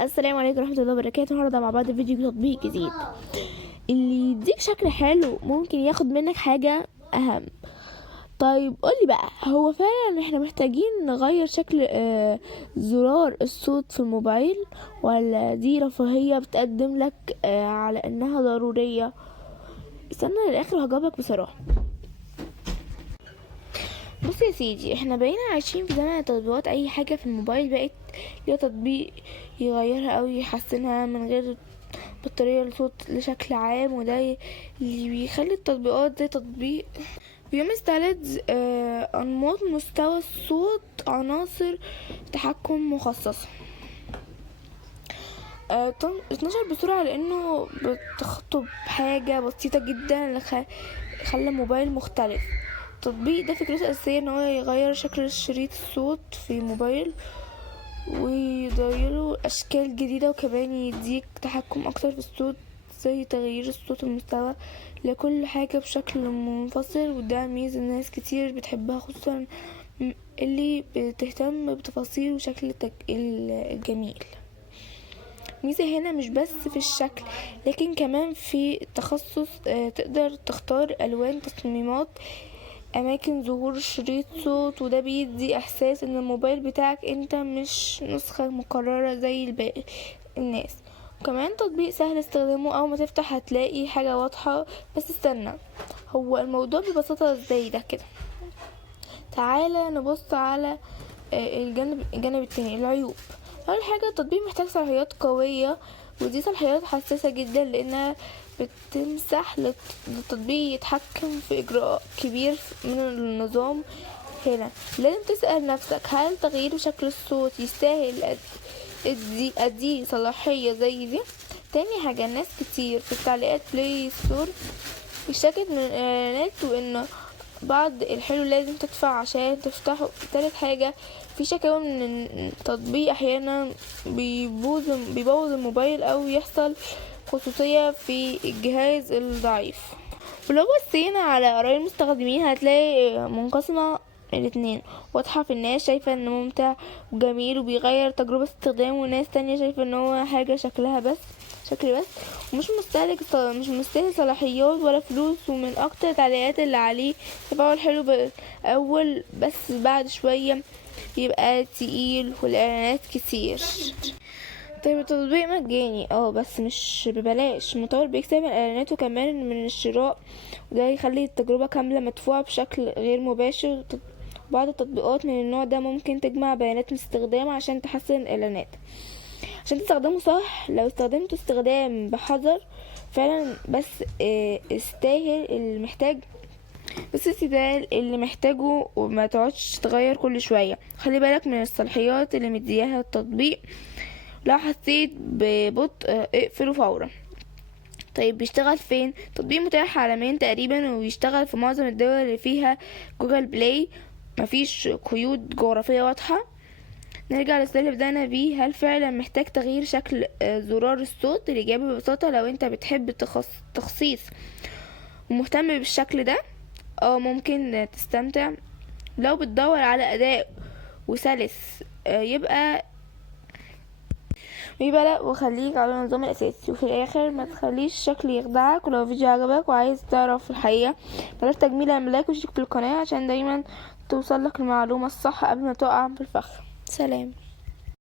السلام عليكم ورحمة الله وبركاته. النهارده مع بعض فيديو تطبيق جديد اللي يديك شكل حلو ممكن ياخد منك حاجة أهم. طيب قولي بقى، هو فعلا احنا محتاجين نغير شكل زرار الصوت في الموبايل، ولا دي رفاهية بتقدم لك على انها ضرورية؟ استنى للآخر وهجاوبك بصراحة. بص يا سيدي، احنا بقينا عايشين في زمن التطبيقات. اي حاجة في الموبايل بقت ليها تطبيق يغيرها او يحسنها من غير بطارية لصوت لشكل عام، وده اللي بيخلي التطبيقات زي تطبيق بيمس تعدد أنماط مستوى الصوت، عناصر تحكم مخصصة اتنشر بسرعة لأنه بتخطب حاجة بسيطة جدا خلى موبايل مختلف. التطبيق ده فكرته الأساسية ان هو يغير شكل شريط الصوت في موبايل ويضيله أشكال جديدة، وكمان يديك تحكم أكتر في الصوت زي تغيير الصوت المستوى لكل حاجة بشكل منفصل. وده ميزة ناس كتير بتحبها، خصوصا اللي بتهتم بتفاصيل وشكل الجميل. ميزة هنا مش بس في الشكل لكن كمان في التخصص. تقدر تختار ألوان، تصميمات، اماكن ظهور شريط صوت، وده بيدي احساس ان الموبايل بتاعك انت مش نسخة مكررة زي الباقي الناس. وكمان تطبيق سهل استخدامه، اول ما تفتح هتلاقي حاجة واضحة. بس استنى، هو الموضوع ببساطة ازاي ده كده؟ تعالى نبص على الجانب التاني، العيوب. اول حاجة، التطبيق محتاج صلاحيات قوية، ودي صلاحيات حساسة جدا لانها بتمسح للتطبيق يتحكم في اجراء كبير من النظام. هنا لازم تسأل نفسك، هل تغيير شكل الصوت يستاهل ادي صلاحية زي دي؟ تاني حاجة، ناس كتير في التعليقات بلاي ستور اشتكت من الاعلانات وان بعد الحلو لازم تدفع عشان تفتحه. تالت حاجة، في شكاوى من التطبيق احيانا بيبوظ الموبايل او يحصل خصوصية في الجهاز الضعيف. ولو بصينا على آراء المستخدمين هتلاقي منقسمة الاتنين، واضحة في الناس شايفة انه ممتع وجميل وبيغير تجربة استخدام، وناس تانية شايفة ان هو حاجة شكل بس ومش مستاهل صلاحيات ولا فلوس. ومن اكتر التعليقات اللي عليه تفاعل حلو بالاول، بس بعد شوية بيبقى تقيل والاعلانات كتير. طيب التطبيق مجاني بس مش ببلاش، المطور بيكسب من الاعلانات وكمان من الشراء، وده يخلي التجربة كاملة مدفوعة بشكل غير مباشر. بعض التطبيقات من النوع ده ممكن تجمع بيانات الاستخدام عشان تحسن الاعلانات. عشان تستخدمه صح، لو استخدمته استخدام بحذر فعلا بس استاهل اللي محتاجه، وما تقعدش تغير كل شوية. خلي بالك من الصلاحيات اللي مدياها التطبيق، لو حسيت ببطء اقفله فورا. طيب بيشتغل فين؟ تطبيق متاح عالميا تقريبا، ويشتغل في معظم الدول اللي فيها جوجل بلاي، مفيش قيود جغرافية واضحة. نرجع للسؤال اللي بدأنا بيه، هل فعلا محتاج تغيير شكل زرار الصوت؟ الإجابة ببساطة، لو انت بتحب التخصيص ومهتم بالشكل ده ممكن تستمتع. لو بتدور على أداء وسلس يبقى لا، وخليك على النظام الاساسي. وفي الاخر ما تخليش الشكل يخدعك. ولو الفيديو عجبك وعايز تعرف الحقيقة بلاش تجميل، اعمل لايك واشترك في القناة عشان دايما توصلك المعلومة الصح قبل ما تقع في الفخ. سلام.